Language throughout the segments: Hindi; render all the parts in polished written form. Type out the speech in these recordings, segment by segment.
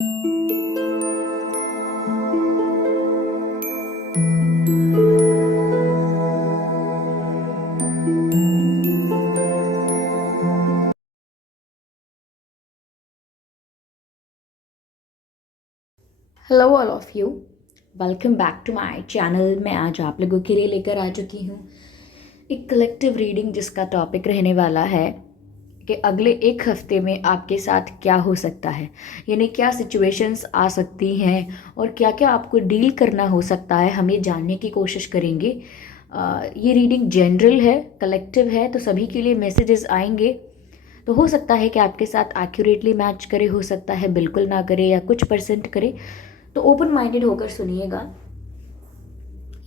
Hello all of you, welcome back to my channel. मैं आज आप लोगों के लिए लेकर आ चुकी हूँ एक कलेक्टिव रीडिंग जिसका टॉपिक रहने वाला है कि अगले एक हफ्ते में आपके साथ क्या हो सकता है, यानी क्या सिचुएशंस आ सकती हैं और क्या क्या आपको डील करना हो सकता है। हम ये जानने की कोशिश करेंगे। ये रीडिंग जनरल है, कलेक्टिव है, तो सभी के लिए मैसेजेस आएंगे। तो हो सकता है कि आपके साथ एक्यूरेटली मैच करे, हो सकता है बिल्कुल ना करे या कुछ परसेंट करे। तो ओपन माइंडेड होकर सुनिएगा।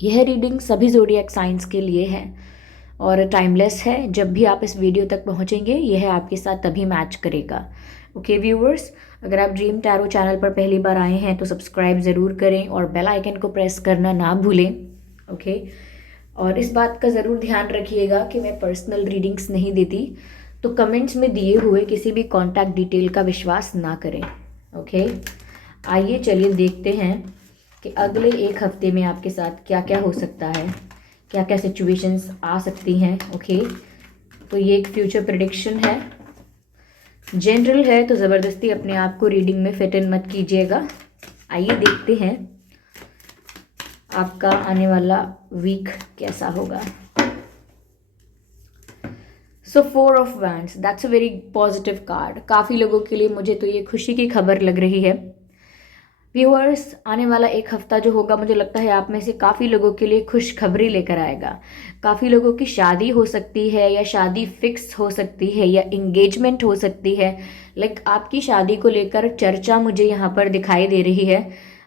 यह रीडिंग सभी ज़ोडिएक साइंस के लिए है और टाइमलेस है। जब भी आप इस वीडियो तक पहुंचेंगे यह आपके साथ तभी मैच करेगा। ओके व्यूअर्स, अगर आप ड्रीम टैरो चैनल पर पहली बार आए हैं तो सब्सक्राइब ज़रूर करें और बेल आइकन को प्रेस करना ना भूलें। ओके, और इस बात का ज़रूर ध्यान रखिएगा कि मैं पर्सनल रीडिंग्स नहीं देती, तो कमेंट्स में दिए हुए किसी भी कॉन्टैक्ट डिटेल का विश्वास ना करें। ओके, आइए चलिए देखते हैं कि अगले एक हफ्ते में आपके साथ क्या क्या हो सकता है, क्या क्या सिचुएशंस आ सकती हैं। ओके, तो ये एक फ्यूचर प्रिडिक्शन है, जनरल है, तो ज़बरदस्ती अपने आप को रीडिंग में फिट इन मत कीजिएगा। आइए देखते हैं आपका आने वाला वीक कैसा होगा। सो 4 of wands, that's a very positive card. काफ़ी लोगों के लिए मुझे तो ये खुशी की खबर लग रही है। व्यूअर्स, आने वाला एक हफ्ता जो होगा, मुझे लगता है आप में से काफ़ी लोगों के लिए खुशखबरी लेकर आएगा। काफ़ी लोगों की शादी हो सकती है या शादी फिक्स हो सकती है या इंगेजमेंट हो सकती है। लाइक आपकी शादी को लेकर चर्चा मुझे यहाँ पर दिखाई दे रही है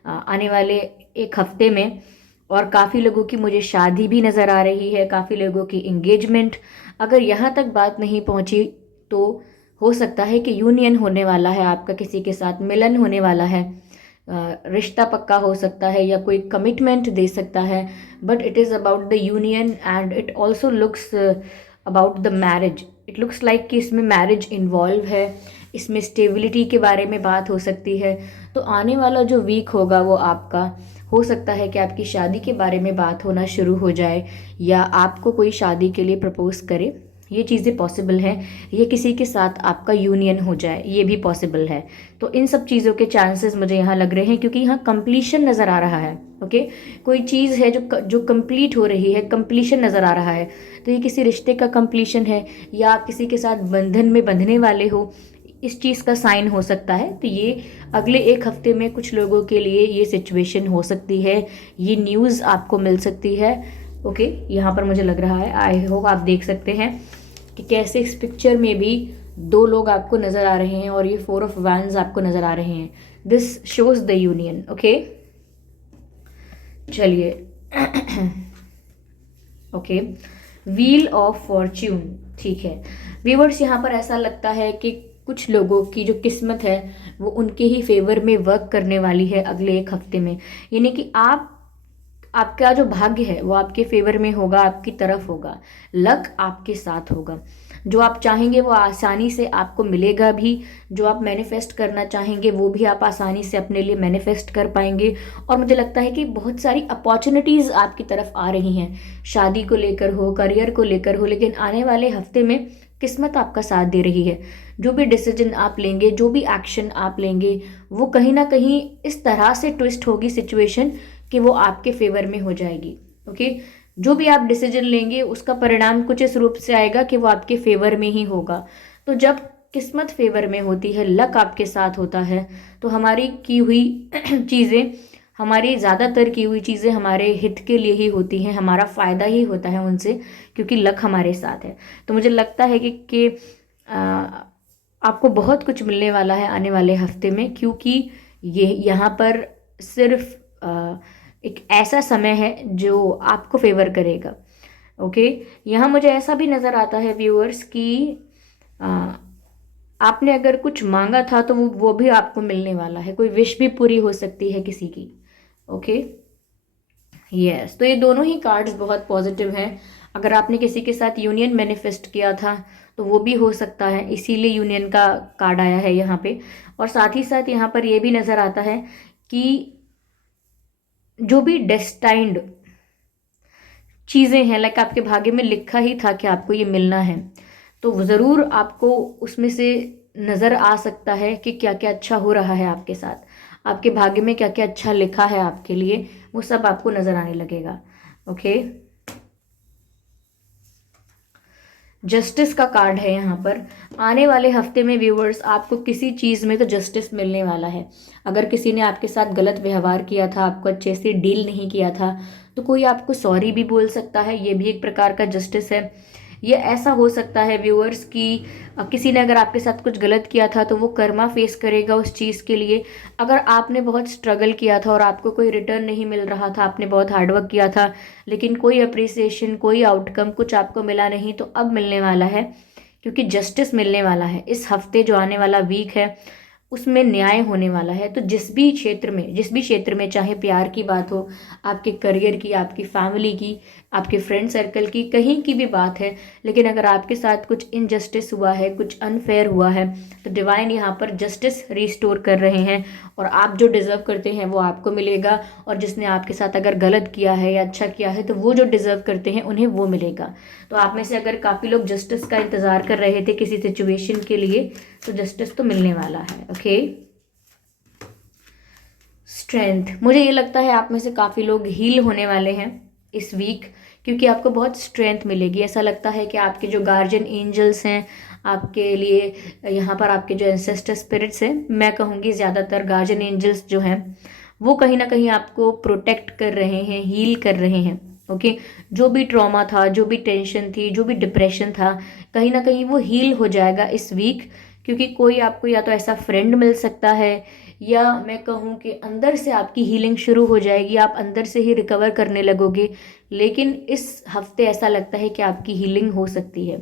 आने वाले एक हफ्ते में। और काफ़ी लोगों की मुझे शादी भी नज़र आ रही है, काफ़ी लोगों की इंगेजमेंट। अगर यहाँ तक बात नहीं पहुँची तो हो सकता है कि यूनियन होने वाला है, आपका किसी के साथ मिलन होने वाला है। रिश्ता पक्का हो सकता है या कोई कमिटमेंट दे सकता है, but it is about the union and it also looks about the marriage. It looks like कि इसमें मैरिज इन्वॉल्व है, इसमें स्टेबिलिटी के बारे में बात हो सकती है। तो आने वाला जो वीक होगा वो आपका हो सकता है कि आपकी शादी के बारे में बात होना शुरू हो जाए या आपको कोई शादी के लिए प्रपोज करे। ये चीज़ें पॉसिबल हैं। ये किसी के साथ आपका यूनियन हो जाए, ये भी पॉसिबल है। तो इन सब चीज़ों के चांसेस मुझे यहाँ लग रहे हैं क्योंकि यहाँ कंप्लीशन नज़र आ रहा है। ओके, कोई चीज़ है जो कंप्लीट हो रही है, कंप्लीशन नज़र आ रहा है। तो ये किसी रिश्ते का कंप्लीशन है या आप किसी के साथ बंधन में बंधने वाले हो, इस चीज़ का साइन हो सकता है। तो ये अगले एक हफ्ते में कुछ लोगों के लिए ये सिचुएशन हो सकती है, ये न्यूज़ आपको मिल सकती है। ओके, यहाँ पर मुझे लग रहा है, आई होप आप देख सकते हैं कि कैसे इस पिक्चर में भी दो लोग आपको नज़र आ रहे हैं और ये 4 ऑफ वैंड्स आपको नज़र आ रहे हैं। This shows the union. Okay, चलिए ओके, व्हील ऑफ फॉर्च्यून। ठीक है व्यूवर्स, यहाँ पर ऐसा लगता है कि कुछ लोगों की जो किस्मत है वो उनके ही फेवर में वर्क करने वाली है अगले एक हफ्ते में। यानी कि आपका जो भाग्य है वो आपके फेवर में होगा, आपकी तरफ होगा, लक आपके साथ होगा। जो आप चाहेंगे वो आसानी से आपको मिलेगा भी, जो आप मैनिफेस्ट करना चाहेंगे वो भी आप आसानी से अपने लिए मैनिफेस्ट कर पाएंगे। और मुझे लगता है कि बहुत सारी अपॉर्चुनिटीज़ आपकी तरफ आ रही हैं, शादी को लेकर हो, करियर को लेकर हो, लेकिन आने वाले हफ्ते में किस्मत आपका साथ दे रही है। जो भी डिसीजन आप लेंगे, जो भी एक्शन आप लेंगे, वो कहीं ना कहीं इस तरह से ट्विस्ट होगी सिचुएशन कि वो आपके फेवर में हो जाएगी। ओके, जो भी आप डिसीजन लेंगे उसका परिणाम कुछ इस रूप से आएगा कि वो आपके फेवर में ही होगा। तो जब किस्मत फेवर में होती है, लक आपके साथ होता है, तो हमारी की हुई चीज़ें, हमारी ज़्यादातर की हुई चीज़ें हमारे हित के लिए ही होती हैं, हमारा फ़ायदा ही होता है उनसे, क्योंकि लक हमारे साथ है। तो मुझे लगता है कि आपको बहुत कुछ मिलने वाला है आने वाले हफ्ते में, क्योंकि ये यहाँ पर सिर्फ एक ऐसा समय है जो आपको फेवर करेगा। ओके, यहाँ मुझे ऐसा भी नज़र आता है व्यूअर्स कि अ, आपने अगर कुछ मांगा था तो वो भी आपको मिलने वाला है, कोई विश भी पूरी हो सकती है किसी की। ओके, यस, तो ये दोनों ही कार्ड्स बहुत पॉजिटिव हैं। अगर आपने किसी के साथ यूनियन मैनिफेस्ट किया था तो वो भी हो सकता है, इसीलिए यूनियन का कार्ड आया है यहाँ पे। और साथ ही साथ यहाँ पर ये भी नज़र आता है कि जो भी डेस्टाइंड चीज़ें हैं, लाइक आपके भाग्य में लिखा ही था कि आपको ये मिलना है, तो ज़रूर आपको उसमें से नज़र आ सकता है कि क्या क्या अच्छा हो रहा है आपके साथ, आपके भाग्य में क्या क्या अच्छा लिखा है आपके लिए, वो सब आपको नज़र आने लगेगा। ओके, जस्टिस का कार्ड है यहाँ पर। आने वाले हफ्ते में व्यूअर्स आपको किसी चीज़ में तो जस्टिस मिलने वाला है। अगर किसी ने आपके साथ गलत व्यवहार किया था, आपको अच्छे से डील नहीं किया था, तो कोई आपको सॉरी भी बोल सकता है, ये भी एक प्रकार का जस्टिस है। ये ऐसा हो सकता है व्यूअर्स कि किसी ने अगर आपके साथ कुछ गलत किया था तो वो कर्मा फेस करेगा उस चीज़ के लिए। अगर आपने बहुत स्ट्रगल किया था और आपको कोई रिटर्न नहीं मिल रहा था, आपने बहुत हार्डवर्क किया था लेकिन कोई अप्रिसिएशन, कोई आउटकम कुछ आपको मिला नहीं, तो अब मिलने वाला है, क्योंकि जस्टिस मिलने वाला है इस हफ्ते। जो आने वाला वीक है उसमें न्याय होने वाला है। तो जिस भी क्षेत्र में, चाहे प्यार की बात हो, आपके करियर की, आपकी फैमिली की, आपके फ्रेंड सर्कल की, कहीं की भी बात है, लेकिन अगर आपके साथ कुछ इनजस्टिस हुआ है, कुछ अनफेयर हुआ है, तो डिवाइन यहाँ पर जस्टिस रिस्टोर कर रहे हैं और आप जो डिज़र्व करते हैं वो आपको मिलेगा। और जिसने आपके साथ अगर गलत किया है या अच्छा किया है, तो वो जो डिज़र्व करते हैं उन्हें वो मिलेगा। तो आप में से अगर काफ़ी लोग जस्टिस का इंतज़ार कर रहे थे किसी सिचुएशन के लिए, तो जस्टिस तो मिलने वाला है। ओके, स्ट्रेंथ, मुझे ये लगता है आप में से काफ़ी लोग हील होने वाले हैं इस वीक, क्योंकि आपको बहुत स्ट्रेंथ मिलेगी। ऐसा लगता है कि आपके जो गार्जियन एंजल्स हैं आपके लिए, यहाँ पर आपके जो एंसेस्टर स्पिरिट्स हैं, मैं कहूँगी ज़्यादातर गार्जियन एंजल्स जो हैं वो कहीं ना कहीं आपको प्रोटेक्ट कर रहे हैं, हील कर रहे हैं। ओके, जो भी ट्रॉमा था, जो भी टेंशन थी, जो भी डिप्रेशन था, कहीं ना कहीं वो हील हो जाएगा इस वीक, क्योंकि कोई आपको या तो ऐसा फ्रेंड मिल सकता है, या मैं कहूँ कि अंदर से आपकी हीलिंग शुरू हो जाएगी, आप अंदर से ही रिकवर करने लगोगे। लेकिन इस हफ्ते ऐसा लगता है कि आपकी हीलिंग हो सकती है।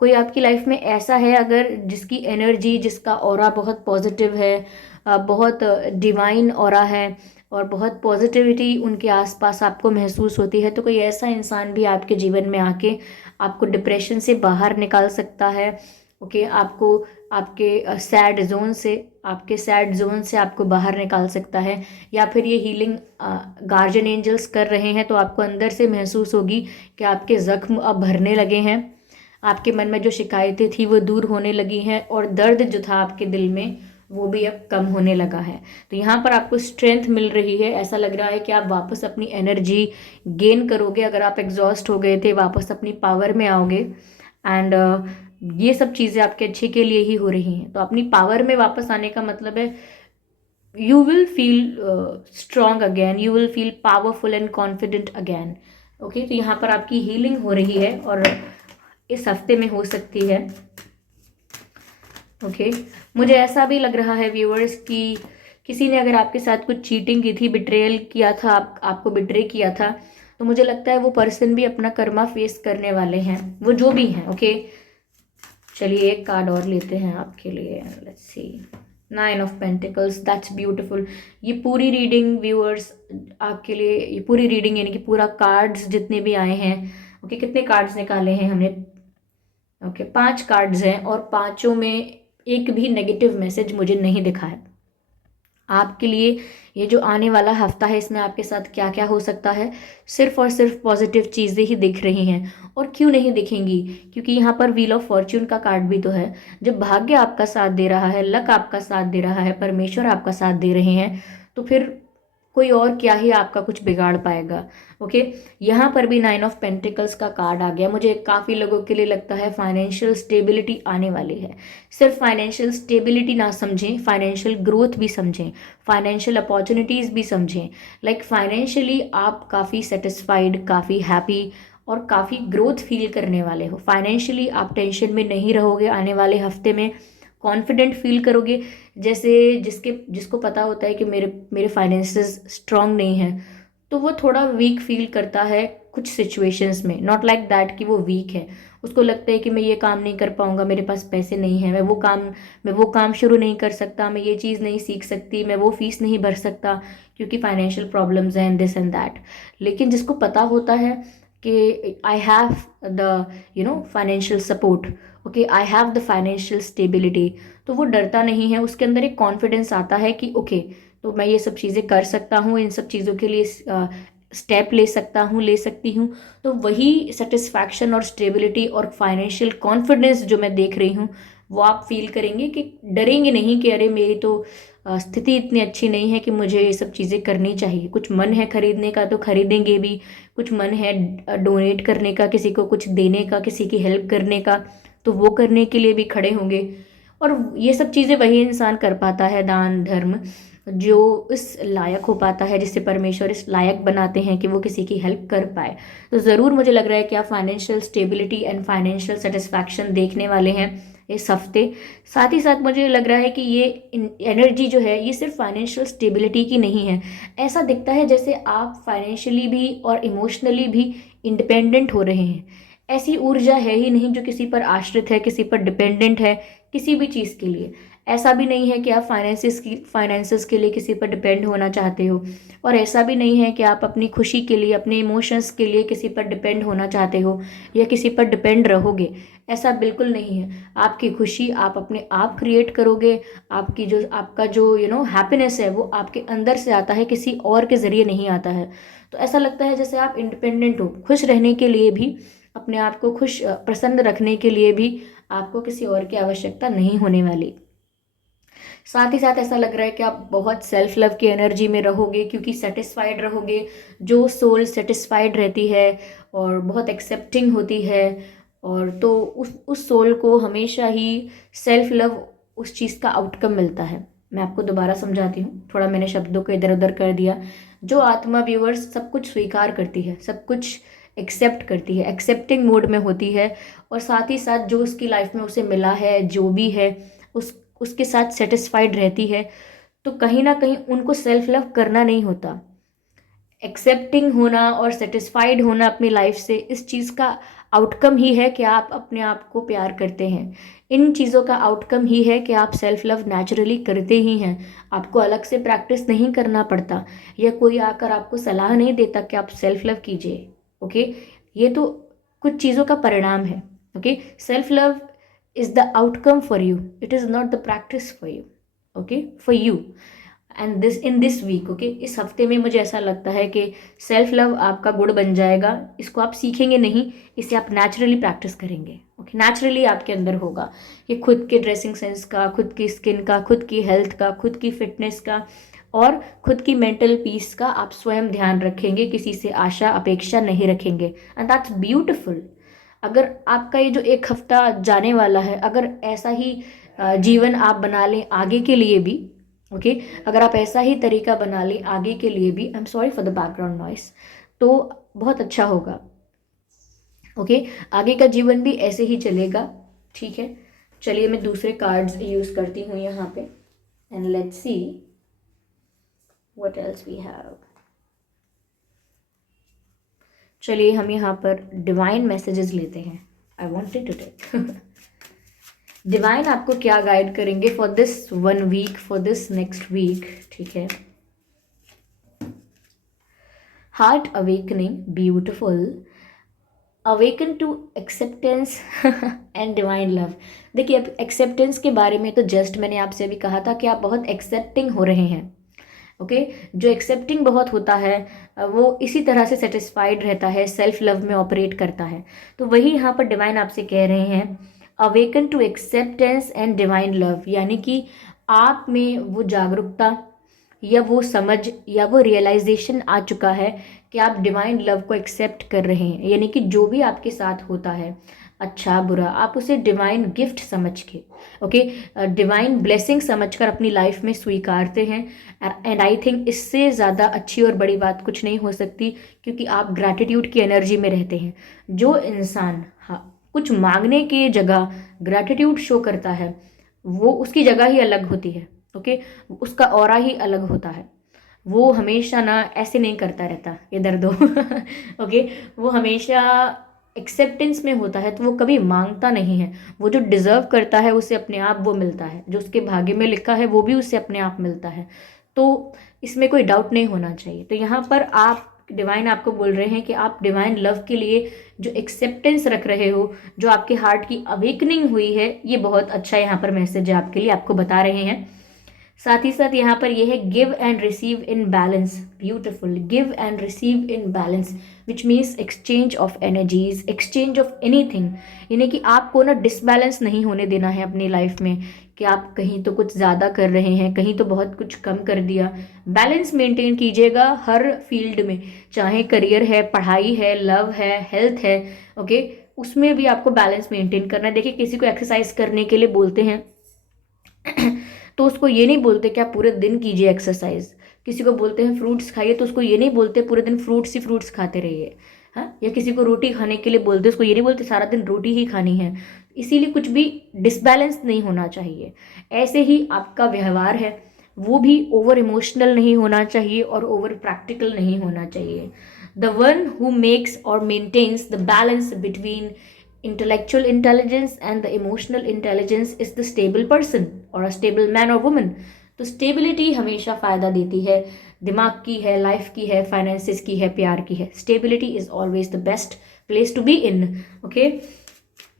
कोई आपकी लाइफ में ऐसा है अगर जिसकी एनर्जी, जिसका ऑरा बहुत पॉजिटिव है, बहुत डिवाइन ऑरा है और बहुत पॉजिटिविटी उनके आसपास आपको महसूस होती है, तो कोई ऐसा इंसान भी आपके जीवन में आके आपको डिप्रेशन से बाहर निकाल सकता है। ओके, आपको आपके सैड जोन से आपको बाहर निकाल सकता है। या फिर ये हीलिंग गार्जियन एंजल्स कर रहे हैं, तो आपको अंदर से महसूस होगी कि आपके जख्म अब भरने लगे हैं, आपके मन में जो शिकायतें थी वो दूर होने लगी हैं, और दर्द जो था आपके दिल में वो भी अब कम होने लगा है। तो यहाँ पर आपको स्ट्रेंथ मिल रही है। ऐसा लग रहा है कि आप वापस अपनी एनर्जी गेन करोगे। अगर आप एग्जॉस्ट हो गए थे, वापस अपनी पावर में आओगे। एंड ये सब चीज़ें आपके अच्छे के लिए ही हो रही हैं। तो अपनी पावर में वापस आने का मतलब है you will feel strong again, you will feel powerful and confident again. Okay, तो यहाँ पर आपकी हीलिंग हो रही है और इस हफ्ते में हो सकती है। ओके, मुझे ऐसा भी लग रहा है व्यूअर्स कि किसी ने अगर आपके साथ कुछ चीटिंग की थी, बिट्रेयल किया था, आपको बिट्रे किया था, तो मुझे लगता है वो पर्सन भी अपना कर्मा फेस करने वाले हैं, वो जो भी हैं। ओके, चलिए एक कार्ड और लेते हैं आपके लिए। Let's see, 9 of pentacles, that's beautiful. ये पूरी रीडिंग व्यूअर्स आपके लिए, ये पूरी रीडिंग यानी कि पूरा कार्ड्स जितने भी आए हैं। ओके, कितने कार्ड्स निकाले हैं हमने? ओके, 5 कार्ड्स हैं और पांचों में एक भी नेगेटिव मैसेज मुझे नहीं दिखा है आपके लिए। ये जो आने वाला हफ्ता है इसमें आपके साथ क्या क्या हो सकता है, सिर्फ और सिर्फ पॉजिटिव चीज़ें ही दिख रही हैं। और क्यों नहीं दिखेंगी, क्योंकि यहाँ पर व्हील ऑफ फॉर्च्यून का कार्ड भी तो है। जब भाग्य आपका साथ दे रहा है, लक आपका साथ दे रहा है, परमेश्वर आपका साथ दे रहे हैं, तो फिर कोई और क्या ही आपका कुछ बिगाड़ पाएगा। ओके, यहाँ पर भी 9 ऑफ पेंटिकल्स का कार्ड आ गया। मुझे काफ़ी लोगों के लिए लगता है फाइनेंशियल स्टेबिलिटी आने वाली है। सिर्फ फाइनेंशियल स्टेबिलिटी ना समझें, फाइनेंशियल ग्रोथ भी समझें, फाइनेंशियल अपॉर्चुनिटीज़ भी समझें। लाइक फाइनेंशियली आप काफ़ी सेटिस्फाइड, काफ़ी हैप्पी और काफ़ी ग्रोथ फील करने वाले हो। फाइनेंशियली आप टेंशन में नहीं रहोगे आने वाले हफ्ते में, कॉन्फिडेंट फील करोगे। जैसे जिसको पता होता है कि मेरे मेरे फाइनेंसेस स्ट्रांग नहीं हैं, तो वो थोड़ा वीक फील करता है कुछ सिचुएशंस में। नॉट लाइक दैट कि वो वीक है, उसको लगता है कि मैं ये काम नहीं कर पाऊंगा, मेरे पास पैसे नहीं है, मैं वो काम शुरू नहीं कर सकता, मैं ये चीज़ नहीं सीख सकती, मैं वो फीस नहीं भर सकता क्योंकि फाइनेंशियल प्रॉब्लम्स हैं, दिस एंड दैट। लेकिन जिसको पता होता है कि I have the financial support, okay, I have the financial stability, तो वो डरता नहीं है, उसके अंदर एक कॉन्फिडेंस आता है कि ओके, तो मैं ये सब चीज़ें कर सकता हूँ, इन सब चीज़ों के लिए स्टेप ले सकता हूँ, ले सकती हूँ। तो वही सेटिस्फैक्शन और स्टेबिलिटी और फाइनेंशियल कॉन्फिडेंस जो मैं देख रही हूँ, वो आप फील करेंगे कि डरेंगे नहीं कि अरे मेरी तो स्थिति इतनी अच्छी नहीं है कि मुझे ये सब चीज़ें करनी चाहिए। कुछ मन है खरीदने का तो खरीदेंगे भी, कुछ मन है डोनेट करने का, किसी को कुछ देने का, किसी की हेल्प करने का, तो वो करने के लिए भी खड़े होंगे। और ये सब चीज़ें वही इंसान कर पाता है, दान धर्म, जो इस लायक हो पाता है, जिससे परमेश्वर इस लायक बनाते हैं कि वो किसी की हेल्प कर पाए। तो ज़रूर मुझे लग रहा है कि आप financial stability and financial satisfaction देखने वाले हैं इस हफ्ते। साथ ही साथ मुझे लग रहा है कि ये एनर्जी जो है ये सिर्फ फाइनेंशियल स्टेबिलिटी की नहीं है। ऐसा दिखता है जैसे आप फाइनेंशियली भी और इमोशनली भी इंडिपेंडेंट हो रहे हैं। ऐसी ऊर्जा है ही नहीं जो किसी पर आश्रित है, किसी पर डिपेंडेंट है, किसी भी चीज़ के लिए। ऐसा भी नहीं है कि आप फाइनेंसेस के लिए किसी पर डिपेंड होना चाहते हो, और ऐसा भी नहीं है कि आप अपनी खुशी के लिए, अपने इमोशंस के लिए किसी पर डिपेंड होना चाहते हो या किसी पर डिपेंड रहोगे। ऐसा बिल्कुल नहीं है। आपकी खुशी आप अपने आप क्रिएट करोगे। आपका जो हैप्पीनेस है वो आपके अंदर से आता है, किसी और के ज़रिए नहीं आता है। तो ऐसा लगता है जैसे आप इंडिपेंडेंट हो। खुश रहने के लिए भी, अपने आप को खुश प्रसन्न रखने के लिए भी आपको किसी और की आवश्यकता नहीं होने वाली। साथ ही साथ ऐसा लग रहा है कि आप बहुत सेल्फ लव की एनर्जी में रहोगे, क्योंकि सेटिस्फाइड रहोगे। जो सोल सेटिस्फाइड रहती है और बहुत एक्सेप्टिंग होती है, और तो उस सोल को हमेशा ही सेल्फ लव उस चीज़ का आउटकम मिलता है। मैं आपको दोबारा समझाती हूँ, थोड़ा मैंने शब्दों को इधर उधर कर दिया। जो आत्मा व्यूअर्स सब कुछ स्वीकार करती है, सब कुछ एक्सेप्ट करती है, एक्सेप्टिंग मोड में होती है, और साथ ही साथ जो उसकी लाइफ में उसे मिला है, जो भी है, उसके साथ सेटिस्फाइड रहती है, तो कहीं ना कहीं उनको सेल्फ लव करना नहीं होता। एक्सेप्टिंग होना और सेटिस्फाइड होना अपनी लाइफ से, इस चीज़ का आउटकम ही है कि आप अपने आप को प्यार करते हैं। इन चीज़ों का आउटकम ही है कि आप सेल्फ लव नेचुरली करते ही हैं। आपको अलग से प्रैक्टिस नहीं करना पड़ता, या कोई आकर आपको सलाह नहीं देता कि आप सेल्फ लव कीजिए। ओके, ये तो कुछ चीज़ों का परिणाम है। Okay, self love is the outcome for you, it is not the practice for you, okay, for you and this in this week, okay, इस हफ्ते में मुझे ऐसा लगता है कि सेल्फ लव आपका गुण बन जाएगा। इसको आप सीखेंगे नहीं, इसे आप नेचुरली प्रैक्टिस करेंगे। ओके, नेचुरली आपके अंदर होगा कि खुद के ड्रेसिंग सेंस का, खुद की स्किन का, खुद की हेल्थ का, खुद की फिटनेस का और खुद की मेंटल पीस का आप स्वयं ध्यान रखेंगे, किसी से आशा अपेक्षा नहीं रखेंगे, एंड दैट्स ब्यूटिफुल। अगर आपका ये जो एक हफ्ता जाने वाला है, अगर ऐसा ही जीवन आप बना लें आगे के लिए भी, ओके, अगर आप ऐसा ही तरीका बना लें आगे के लिए भी, I am sorry for the background noise, तो बहुत अच्छा होगा। ओके, आगे का जीवन भी ऐसे ही चलेगा। ठीक है, चलिए मैं दूसरे कार्ड्स यूज़ करती हूँ यहाँ पे, and let's see what else we have. चलिए हम यहाँ पर डिवाइन मैसेजेस लेते हैं। I wanted to take divine आपको क्या गाइड करेंगे for this 1 week, for this next week. ठीक है, heart awakening, beautiful, awaken to acceptance and divine love. देखिए, अब एक्सेप्टेंस के बारे में तो जस्ट मैंने आपसे अभी कहा था कि आप बहुत एक्सेप्टिंग हो रहे हैं। ओके, जो एक्सेप्टिंग बहुत होता है वो इसी तरह से सेटिस्फाइड रहता है, सेल्फ लव में ऑपरेट करता है। तो वही यहाँ पर डिवाइन आपसे कह रहे हैं, awaken to acceptance and divine love, यानी कि आप में वो जागरूकता या वो समझ या वो रियलाइजेशन आ चुका है कि आप डिवाइन लव को एक्सेप्ट कर रहे हैं, यानी कि जो भी आपके साथ होता है, अच्छा बुरा, आप उसे डिवाइन गिफ्ट समझ के, ओके, डिवाइन ब्लेसिंग समझकर अपनी लाइफ में स्वीकारते हैं। एंड आई थिंक इससे ज़्यादा अच्छी और बड़ी बात कुछ नहीं हो सकती, क्योंकि आप ग्रैटिट्यूड की एनर्जी में रहते हैं। जो इंसान कुछ मांगने के जगह ग्रैटिट्यूड शो करता है, वो उसकी जगह ही अलग होती है। ओके, उसका ऑरा ही अलग होता है। वो हमेशा ना ऐसे नहीं करता रहता इधर दो ओके, वो हमेशा एक्सेप्टेंस में होता है, तो वो कभी मांगता नहीं है। वो जो डिज़र्व करता है उसे अपने आप वो मिलता है, जो उसके भाग्य में लिखा है वो भी उसे अपने आप मिलता है। तो इसमें कोई डाउट नहीं होना चाहिए। तो यहाँ पर आप डिवाइन आपको बोल रहे हैं कि आप डिवाइन लव के लिए जो एक्सेप्टेंस रख रहे हो, जो आपके हार्ट की अवेकनिंग हुई है, ये बहुत अच्छा यहाँ पर मैसेज है आपके लिए, आपको बता रहे हैं। साथ ही साथ यहाँ पर यह है give and receive in balance, beautiful, give and receive in balance, which means exchange of energies, exchange of anything, यानी कि आपको ना डिसबैलेंस नहीं होने देना है अपनी लाइफ में, कि आप कहीं तो कुछ ज़्यादा कर रहे हैं, कहीं तो बहुत कुछ कम कर दिया। बैलेंस मेंटेन कीजिएगा हर फील्ड में, चाहे करियर है, पढ़ाई है, लव है, हेल्थ है, ओके, उसमें भी आपको बैलेंस मेंटेन करना है। देखिए किसी को एक्सरसाइज करने के लिए बोलते हैं तो उसको ये नहीं बोलते कि आप पूरे दिन कीजिए एक्सरसाइज, किसी को बोलते हैं फ्रूट्स खाइए तो उसको ये नहीं बोलते पूरे दिन फ्रूट्स ही फ्रूट्स खाते रहिए, हाँ, या किसी को रोटी खाने के लिए बोलते उसको ये नहीं बोलते सारा दिन रोटी ही खानी है। इसीलिए कुछ भी डिसबैलेंस नहीं होना चाहिए। ऐसे ही आपका व्यवहार है वो भी ओवर इमोशनल नहीं होना चाहिए और ओवर प्रैक्टिकल नहीं होना चाहिए। द वन हु मेक्स और maintains the balance between intellectual intelligence and the emotional intelligence is the stable person or a stable man or woman। तो स्टेबिलिटी हमेशा फ़ायदा देती है, दिमाग की है, लाइफ की है, फाइनेंसिस की है, प्यार की है। Stability is always the best place to be in, okay,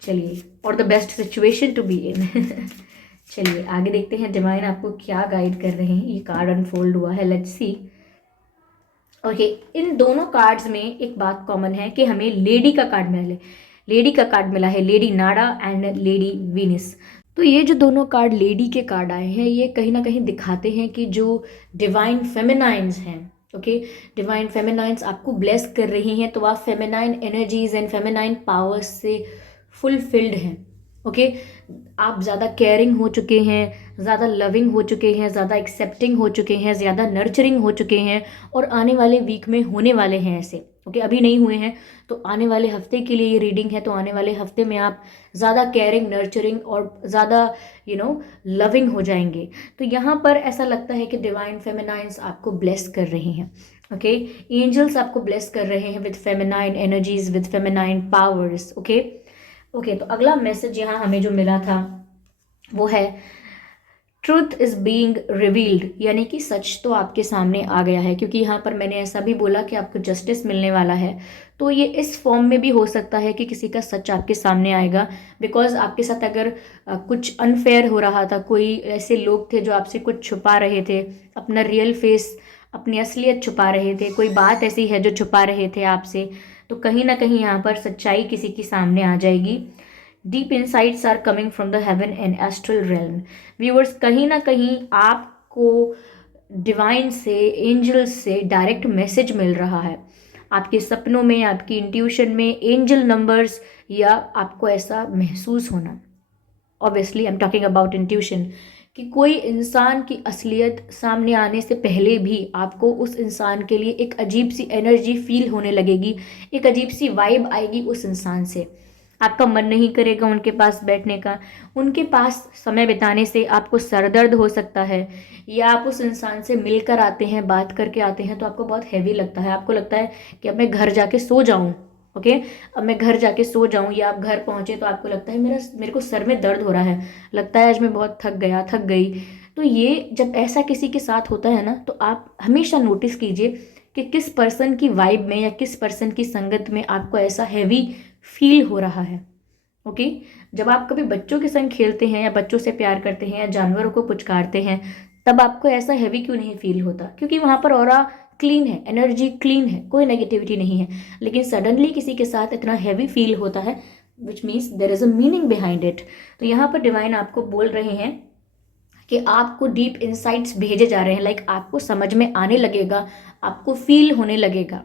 चलिए, और the best situation to be in. चलिए आगे देखते हैं डिवाइन आपको क्या गाइड कर रहे हैं। ये कार्ड अनफोल्ड हुआ है, लेट्स सी। ओके, इन दोनों कार्ड्स में एक बात कॉमन है कि हमें लेडी का कार्ड मिला है, लेडी का कार्ड मिला है, lady Nada and lady Venus. तो ये जो दोनों कार्ड लेडी के कार्ड आए हैं, ये कहीं ना कहीं दिखाते हैं कि जो डिवाइन फेमिनाइंस हैं, ओके, डिवाइन फेमिनाइंस आपको ब्लेस कर रही हैं, तो आप feminine energies and feminine powers से फुलफिल्ड हैं, ओके, आप ज़्यादा केयरिंग हो चुके हैं, ज़्यादा लविंग हो चुके हैं, ज़्यादा एक्सेप्टिंग हो चुके हैं, ज़्यादा नर्चरिंग हो चुके हैं, और आने वाले वीक में होने वाले हैं ऐसे, ओके, अभी नहीं हुए हैं तो आने वाले हफ्ते के लिए ये रीडिंग है। तो आने वाले हफ्ते में आप ज़्यादा केयरिंग, नर्चरिंग और ज़्यादा लविंग हो जाएंगे। तो यहाँ पर ऐसा लगता है कि डिवाइन फेमिनाइंस आपको ब्लेस कर रही हैं, ओके, एंजल्स आपको ब्लेस कर रहे हैं with feminine energies, with feminine powers, okay. Okay, तो अगला मैसेज यहाँ हमें जो मिला था वो है ट्रूथ इज बीइंग रिवील्ड, यानी कि सच तो आपके सामने आ गया है, क्योंकि यहाँ पर मैंने ऐसा भी बोला कि आपको जस्टिस मिलने वाला है। तो ये इस फॉर्म में भी हो सकता है कि किसी का सच आपके सामने आएगा, बिकॉज आपके साथ अगर कुछ अनफेयर हो रहा था, कोई ऐसे लोग थे जो आपसे कुछ छुपा रहे थे, अपना रियल फेस, अपनी असलियत छुपा रहे थे, कोई बात ऐसी है जो छुपा रहे थे आपसे, तो कहीं ना कहीं यहाँ पर सच्चाई किसी के सामने आ जाएगी। Deep insights are coming from the heaven and astral realm. Viewers, कहीं ना कहीं आपको डिवाइन से, एंजल से डायरेक्ट मैसेज मिल रहा है, आपके सपनों में, आपकी इंट्यूशन में एंजल नंबर्स, या आपको ऐसा महसूस होना, obviously I am talking about intuition, कि कोई इंसान की असलियत सामने आने से पहले भी आपको उस इंसान के लिए एक अजीब सी एनर्जी फील होने लगेगी, एक अजीब सी वाइब आएगी उस इंसान से, आपका मन नहीं करेगा उनके पास बैठने का, उनके पास समय बिताने से आपको सरदर्द हो सकता है, या आप उस इंसान से मिलकर आते हैं, बात करके आते हैं तो आपको बहुत हैवी लगता है, आपको लगता है कि अब मैं घर जाके सो जाऊं, ओके, अब मैं घर जाके सो जाऊं, या आप घर पहुंचे तो आपको लगता है मेरे को सर में दर्द हो रहा है, लगता है आज मैं बहुत थक गया, थक गई। तो ये जब ऐसा किसी के साथ होता है ना, तो आप हमेशा नोटिस कीजिए कि किस पर्सन की वाइब में या किस पर्सन की संगत में आपको ऐसा हैवी फील हो रहा है, ओके। जब आप कभी बच्चों के संग खेलते हैं, या बच्चों से प्यार करते हैं, या जानवरों को पुचकारते हैं, तब आपको ऐसा हैवी क्यों नहीं फील होता? क्योंकि वहाँ पर ऑरा क्लीन है, एनर्जी क्लीन है, कोई नेगेटिविटी नहीं है। लेकिन सडनली किसी के साथ इतना हैवी फील होता है, which means there is a meaning behind it. तो यहाँ पर डिवाइन आपको बोल रहे हैं कि आपको डीप इंसाइट्स भेजे जा रहे हैं, लाइक आपको समझ में आने लगेगा, आपको फील होने लगेगा।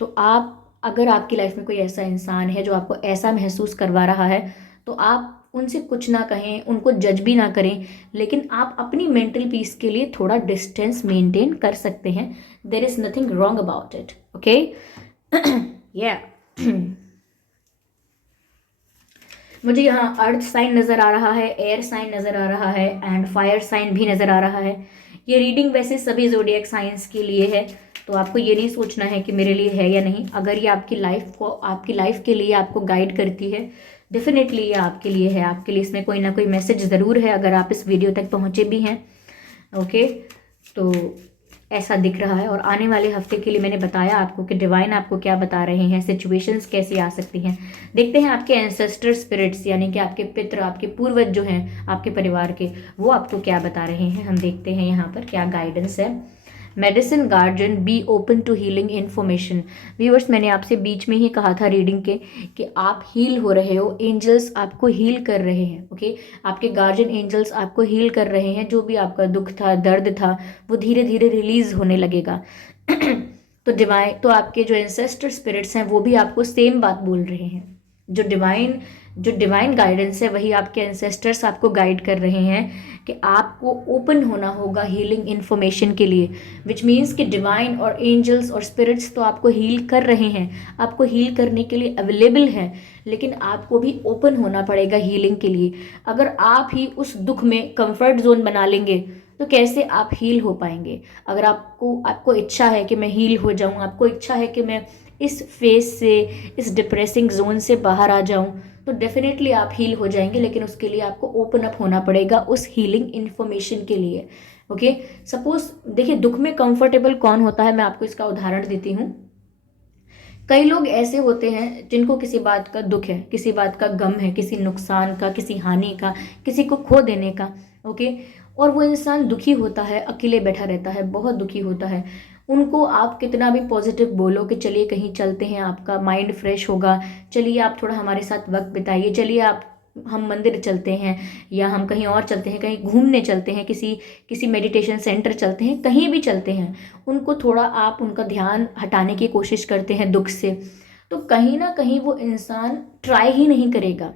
तो आप, अगर आपकी लाइफ में कोई ऐसा इंसान है जो आपको ऐसा महसूस करवा रहा है, तो आप उनसे कुछ ना कहें, उनको जज भी ना करें, लेकिन आप अपनी मेंटल पीस के लिए थोड़ा डिस्टेंस मेंटेन कर सकते हैं। There is nothing wrong about it, okay. या मुझे यहाँ अर्थ साइन नज़र आ रहा है, एयर साइन नज़र आ रहा है, एंड फायर साइन भी नज़र आ रहा है। ये रीडिंग वैसे सभी ज़ोडिएक साइंस के लिए है, तो आपको ये नहीं सोचना है कि मेरे लिए है या नहीं। अगर ये आपकी लाइफ के लिए आपको गाइड करती है, डेफिनेटली ये आपके लिए है, आपके लिए इसमें कोई ना कोई मैसेज ज़रूर है, अगर आप इस वीडियो तक पहुँचे भी हैं, ओके। तो ऐसा दिख रहा है। और आने वाले हफ्ते के लिए मैंने बताया आपको कि डिवाइन आपको क्या बता रहे हैं, सिचुएशंस कैसी आ सकती हैं। देखते हैं आपके एंसेस्टर स्पिरिट्स यानी कि आपके पितृ, आपके पूर्वज जो हैं आपके परिवार के, वो आपको क्या बता रहे हैं। हम देखते हैं यहाँ पर क्या गाइडेंस है। Medicine guardian, be open to healing information. Viewers, मैंने आपसे बीच में ही कहा था रीडिंग के कि आप हील हो रहे हो, एंजल्स आपको हील कर रहे हैं। ओके, आपके गार्जियन एंजल्स आपको हील कर रहे हैं। जो भी आपका दुख था, दर्द था, वो धीरे धीरे रिलीज होने लगेगा। तो डिवाइन, तो आपके जो एंसेस्टर स्पिरिट्स हैं वो भी आपको सेम बात बोल रहे हैं। जो डिवाइन गाइडेंस है वही आपके एंसेस्टर्स आपको गाइड कर रहे हैं कि आपको ओपन होना होगा हीलिंग इन्फॉर्मेशन के लिए, विच मीन्स कि डिवाइन और एंजल्स और स्पिरिट्स तो आपको हील कर रहे हैं, आपको हील करने के लिए अवेलेबल हैं, लेकिन आपको भी ओपन होना पड़ेगा हीलिंग के लिए। अगर आप ही उस दुख में कंफर्ट जोन बना लेंगे तो कैसे आप हील हो पाएंगे। अगर आपको इच्छा है कि मैं हील हो जाऊं, आपको इच्छा है कि मैं इस फेज से, इस डिप्रेसिंग जोन से बाहर आ जाऊं, तो डेफिनेटली आप हील हो जाएंगे, लेकिन उसके लिए आपको ओपन अप होना पड़ेगा उस हीलिंग इन्फॉर्मेशन के लिए। ओके, सपोज देखिए, दुख में कंफर्टेबल कौन होता है, मैं आपको इसका उदाहरण देती हूँ। कई लोग ऐसे होते हैं जिनको किसी बात का दुख है, किसी बात का गम है, किसी नुकसान का, किसी हानि का, किसी को खो देने का। ओके, और वो इंसान दुखी होता है, अकेले बैठा रहता है, बहुत दुखी होता है। उनको आप कितना भी पॉजिटिव बोलो कि चलिए कहीं चलते हैं, आपका माइंड फ्रेश होगा, चलिए आप थोड़ा हमारे साथ वक्त बिताइए, चलिए आप, हम मंदिर चलते हैं, या हम कहीं और चलते हैं, कहीं घूमने चलते हैं, किसी किसी मेडिटेशन सेंटर चलते हैं, कहीं भी चलते हैं, उनको थोड़ा आप उनका ध्यान हटाने की कोशिश करते हैं दुख से, तो कहीं ना कहीं वो इंसान ट्राई ही नहीं करेगा।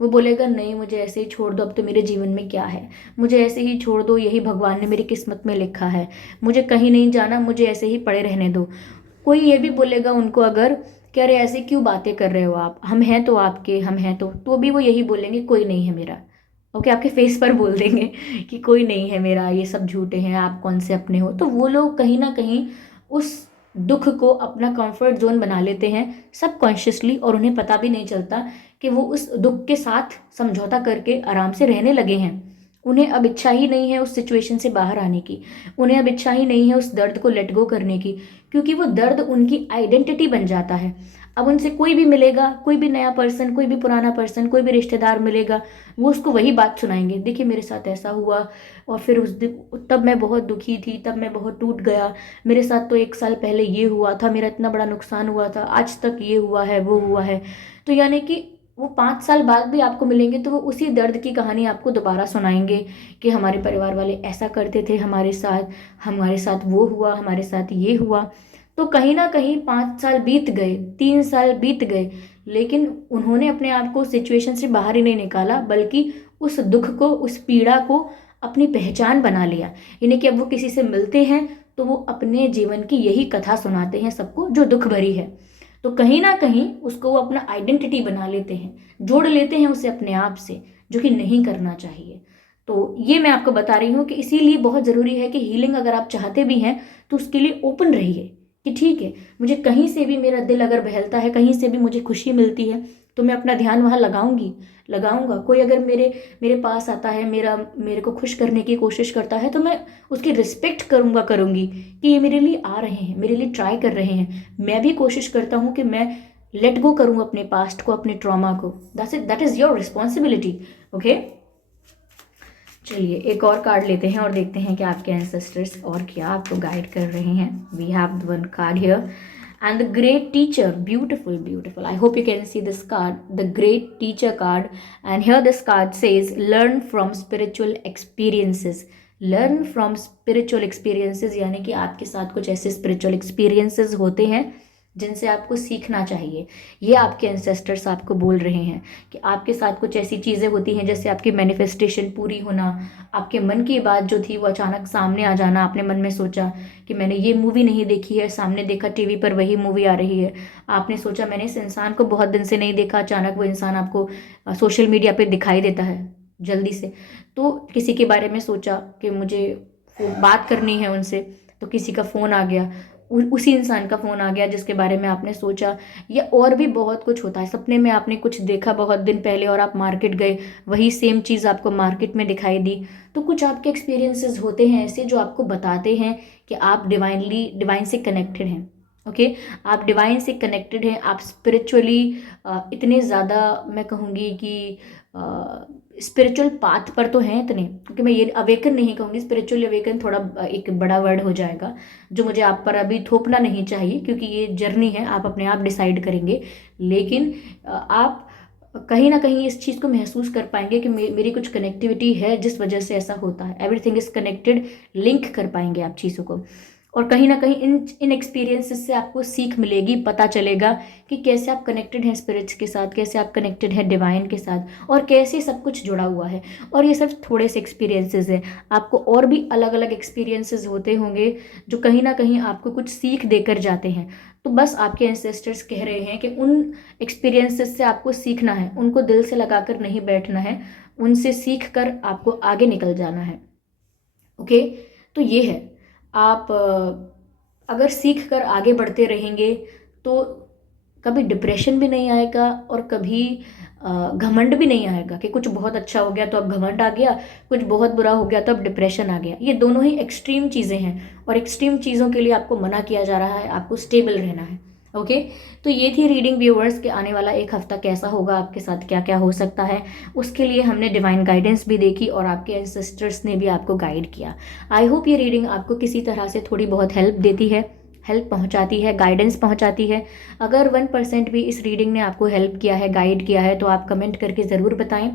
वो बोलेगा नहीं, मुझे ऐसे ही छोड़ दो, अब तो मेरे जीवन में क्या है, मुझे ऐसे ही छोड़ दो, यही भगवान ने मेरी किस्मत में लिखा है, मुझे कहीं नहीं जाना, मुझे ऐसे ही पड़े रहने दो। कोई ये भी बोलेगा उनको अगर कि अरे ऐसे क्यों बातें कर रहे हो आप, हम हैं तो आपके, हम हैं तो भी वो यही बोलेंगे कोई नहीं है मेरा। ओके, आपके फेस पर बोल देंगे कि कोई नहीं है मेरा, ये सब झूठे हैं, आप कौन से अपने हो। तो वो लोग कहीं ना कहीं उस दुख को अपना कंफर्ट जोन बना लेते हैं सबकॉन्शियसली, और उन्हें पता भी नहीं चलता कि वो उस दुख के साथ समझौता करके आराम से रहने लगे हैं। उन्हें अब इच्छा ही नहीं है उस सिचुएशन से बाहर आने की, उन्हें अब इच्छा ही नहीं है उस दर्द को लेट गो करने की, क्योंकि वो दर्द उनकी आइडेंटिटी बन जाता है। अब उनसे कोई भी मिलेगा, कोई भी नया पर्सन, कोई भी पुराना पर्सन, कोई भी रिश्तेदार मिलेगा, वो उसको वही बात सुनाएंगे, देखिए मेरे साथ ऐसा हुआ, और फिर उस दिन तब मैं बहुत दुखी थी, तब मैं बहुत टूट गया, मेरे साथ तो 1 साल पहले ये हुआ था, मेरा इतना बड़ा नुकसान हुआ था, आज तक ये हुआ है, वो हुआ है। तो यानी कि वो 5 साल बाद भी आपको मिलेंगे तो वो उसी दर्द की कहानी आपको दोबारा सुनाएंगे कि हमारे परिवार वाले ऐसा करते थे हमारे साथ, हमारे साथ वो हुआ, हमारे साथ ये हुआ। तो कहीं ना कहीं 5 साल बीत गए, 3 साल बीत गए, लेकिन उन्होंने अपने आप को सिचुएशन से बाहर ही नहीं निकाला, बल्कि उस दुख को, उस पीड़ा को अपनी पहचान बना लिया। यानी कि अब वो किसी से मिलते हैं तो वो अपने जीवन की यही कथा सुनाते हैं सबको जो दुख भरी है। तो कहीं ना कहीं उसको वो अपना आइडेंटिटी बना लेते हैं, जोड़ लेते हैं उसे अपने आप से, जो कि नहीं करना चाहिए। तो ये मैं आपको बता रही हूँ कि इसीलिए बहुत ज़रूरी है कि हीलिंग अगर आप चाहते भी हैं तो उसके लिए ओपन रहिए कि ठीक है, मुझे कहीं से भी मेरा दिल अगर बहलता है, कहीं से भी मुझे खुशी मिलती है, तो मैं अपना ध्यान वहाँ लगाऊंगा। कोई अगर मेरे मेरे पास आता है, मेरे को खुश करने की कोशिश करता है, तो मैं उसकी रिस्पेक्ट करूंगी कि ये मेरे लिए आ रहे हैं, मेरे लिए ट्राई कर रहे हैं। मैं भी कोशिश करता हूँ कि मैं लेट गो करूँ अपने पास्ट को, अपने ट्रॉमा को। That is your responsibility. Okay, चलिए एक और कार्ड लेते हैं और देखते हैं कि आपके एंसेस्टर्स और क्या आपको गाइड कर रहे हैं। We have one card here and the great teacher, beautiful, I hope you can see this card, the great teacher card. And here this card says learn from spiritual experiences. Learn from spiritual experiences यानी कि आपके साथ कुछ ऐसे spiritual experiences होते हैं जिनसे आपको सीखना चाहिए। ये आपके एंसेस्टर्स आपको बोल रहे हैं कि आपके साथ कुछ ऐसी चीज़ें होती हैं, जैसे आपकी मैनिफेस्टेशन पूरी होना, आपके मन की बात जो थी वो अचानक सामने आ जाना। आपने मन में सोचा कि मैंने ये मूवी नहीं देखी है, सामने देखा टीवी पर वही मूवी आ रही है। आपने सोचा मैंने इस इंसान को बहुत दिन से नहीं देखा, अचानक वो इंसान आपको सोशल मीडिया पर दिखाई देता है जल्दी से। तो किसी के बारे में सोचा कि मुझे बात करनी है उनसे, तो किसी का फ़ोन आ गया। उसी इंसान का फ़ोन आ गया जिसके बारे में आपने सोचा, या और भी बहुत कुछ होता है। सपने में आपने कुछ देखा बहुत दिन पहले और आप मार्केट गए, वही सेम चीज़ आपको मार्केट में दिखाई दी। तो कुछ आपके एक्सपीरियंसेस होते हैं ऐसे जो आपको बताते हैं कि आप डिवाइन से कनेक्टेड हैं। ओके, आप डिवाइन से कनेक्टेड हैं, आप स्पिरिचुअली इतने ज़्यादा, मैं कहूँगी कि स्पिरिचुअल पाथ पर तो हैं इतने, क्योंकि मैं ये अवेकन नहीं कहूँगी, स्पिरिचुअल अवेकन थोड़ा एक बड़ा वर्ड हो जाएगा जो मुझे आप पर अभी थोपना नहीं चाहिए, क्योंकि ये जर्नी है, आप अपने आप डिसाइड करेंगे। लेकिन आप कहीं ना कहीं इस चीज़ को महसूस कर पाएंगे कि मेरी कुछ कनेक्टिविटी है जिस वजह से ऐसा होता है। एवरीथिंग इज कनेक्टेड, लिंक कर पाएंगे आप चीज़ों को। और कहीं ना कहीं इन एक्सपीरियंसेस से आपको सीख मिलेगी, पता चलेगा कि कैसे आप कनेक्टेड हैं स्पिरिट्स के साथ, कैसे आप कनेक्टेड हैं डिवाइन के साथ, और कैसे सब कुछ जुड़ा हुआ है। और ये सब थोड़े से एक्सपीरियंसेस हैं, आपको और भी अलग अलग एक्सपीरियंसेस होते होंगे जो कहीं ना कहीं आपको कुछ सीख देकर जाते हैं। तो बस आपके एंसेस्टर्स कह रहे हैं कि उन एक्सपीरियंसेस से आपको सीखना है, उनको दिल से लगाकर नहीं बैठना है, उनसे सीख कर आपको आगे निकल जाना है। ओके, तो ये है, आप अगर सीख कर आगे बढ़ते रहेंगे तो कभी डिप्रेशन भी नहीं आएगा और कभी घमंड भी नहीं आएगा कि कुछ बहुत अच्छा हो गया तो अब घमंड आ गया, कुछ बहुत बुरा हो गया तो अब डिप्रेशन आ गया। ये दोनों ही एक्सट्रीम चीज़ें हैं और एक्सट्रीम चीज़ों के लिए आपको मना किया जा रहा है, आपको स्टेबल रहना है। ओके, तो ये थी रीडिंग व्यूअर्स के आने वाला एक हफ्ता कैसा होगा, आपके साथ क्या क्या हो सकता है। उसके लिए हमने डिवाइन गाइडेंस भी देखी और आपके एंसेस्टर्स ने भी आपको गाइड किया। आई होप ये रीडिंग आपको किसी तरह से थोड़ी बहुत हेल्प देती है, हेल्प पहुंचाती है, गाइडेंस पहुंचाती है। अगर 1% भी इस रीडिंग ने आपको हेल्प किया है, गाइड किया है, तो आप कमेंट करके ज़रूर बताएं।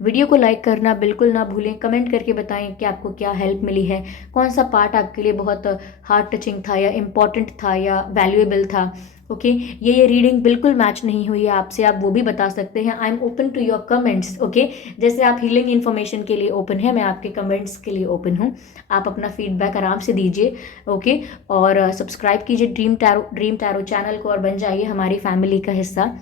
वीडियो को लाइक करना बिल्कुल ना भूलें, कमेंट करके बताएं कि आपको क्या हेल्प मिली है, कौन सा पार्ट आपके लिए बहुत हार्ट टचिंग था या इम्पॉर्टेंट था या वैल्यूएबल था। ओके, ये रीडिंग बिल्कुल मैच नहीं हुई है आपसे, आप वो भी बता सकते हैं। I am open to your comments. Okay, जैसे आप हीलिंग इन्फॉर्मेशन के लिए ओपन है, मैं आपके कमेंट्स के लिए ओपन हूँ। आप अपना फीडबैक आराम से दीजिए। ओके, और सब्सक्राइब कीजिए ड्रीम टैरो चैनल को और बन जाइए हमारी फैमिली का हिस्सा।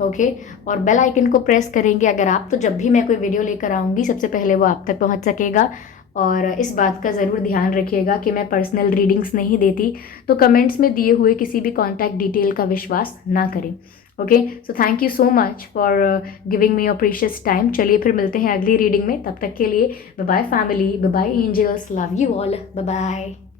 ओके, और बेल आइकन को प्रेस करेंगे अगर आप, तो जब भी मैं कोई वीडियो लेकर आऊँगी सबसे पहले वो आप तक पहुँच सकेगा। और इस बात का ज़रूर ध्यान रखिएगा कि मैं पर्सनल रीडिंग्स नहीं देती, तो कमेंट्स में दिए हुए किसी भी कॉन्टैक्ट डिटेल का विश्वास ना करें। Okay, so thank you so much for giving me your precious time. चलिए फिर मिलते हैं अगली रीडिंग में, तब तक के लिए bye bye family, bye bye angels, love you all, bye bye.